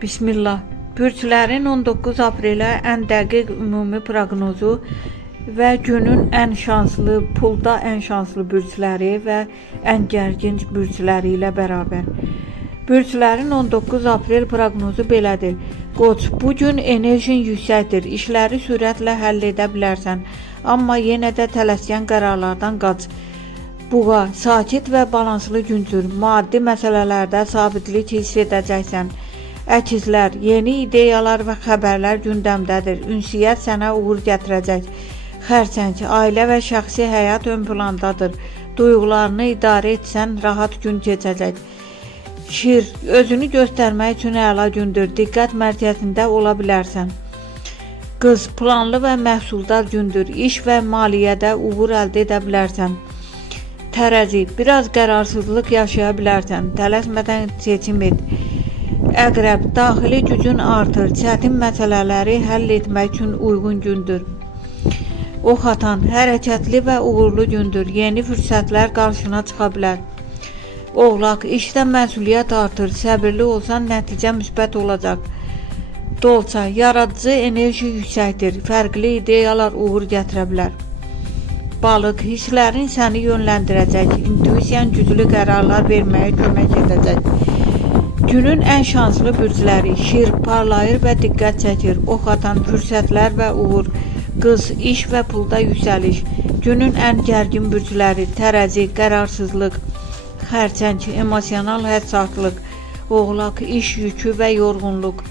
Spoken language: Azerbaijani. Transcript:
Bismillah. Bürclərin 19 aprelə ən dəqiq ümumi proqnozu və günün ən şanslı, pulda ən şanslı bürcləri və ən gərginc bürcləri ilə bərabər. Bürclərin 19 aprel proqnozu belədir. Qoç, bugün enerjin yüksəkdir, işləri sürətlə həll edə bilərsən, amma yenə də tələskən qərarlardan qaç. Buğa, sakit və balanslı gündür, maddi məsələlərdə sabitlik hiss edəcəksən. Əkizlər, yeni ideyalar və xəbərlər gündəmdədir, ünsiyyət sənə uğur gətirəcək. Xərçəng, ailə və şəxsi həyat ön plandadır, duyğularını idarə etsən rahat gün keçəcək. Şir, özünü göstərmək üçün əla gündür, diqqət mərkəzində ola bilərsən. Qız, planlı və məhsuldar gündür, iş və maliyyədə uğur əldə edə bilərsən. Tərəzi, biraz qərarsızlıq yaşaya bilərsən, tələsmədən seçim et. Əqrəb, daxili gücün artır, çətin məsələləri həll etmək üçün uyğun gündür. Ox atan, hərəkətli və uğurlu gündür, yeni fürsətlər qarşına çıxa bilər. Oğlaq, işdə məsuliyyət artır, səbirli olsan nəticə müsbət olacaq. Dolça, yaradıcı enerji yüksəkdir, fərqli ideyalar uğur gətirə bilər. Balıq, hisslərin səni yönləndirəcək, intuisiyan güclü qərarlar verməyə kömək edəcək. Günün ən şanslı bürcləri, şir parlayır və diqqət çəkir, ox atan fürsətlər və uğur, qız iş və pulda yüksəliş. Günün ən gərgin bürcləri, tərəzi, qərarsızlıq, xərçəng, emosional həssaslıq, oğlaq, iş yükü və yorğunluq.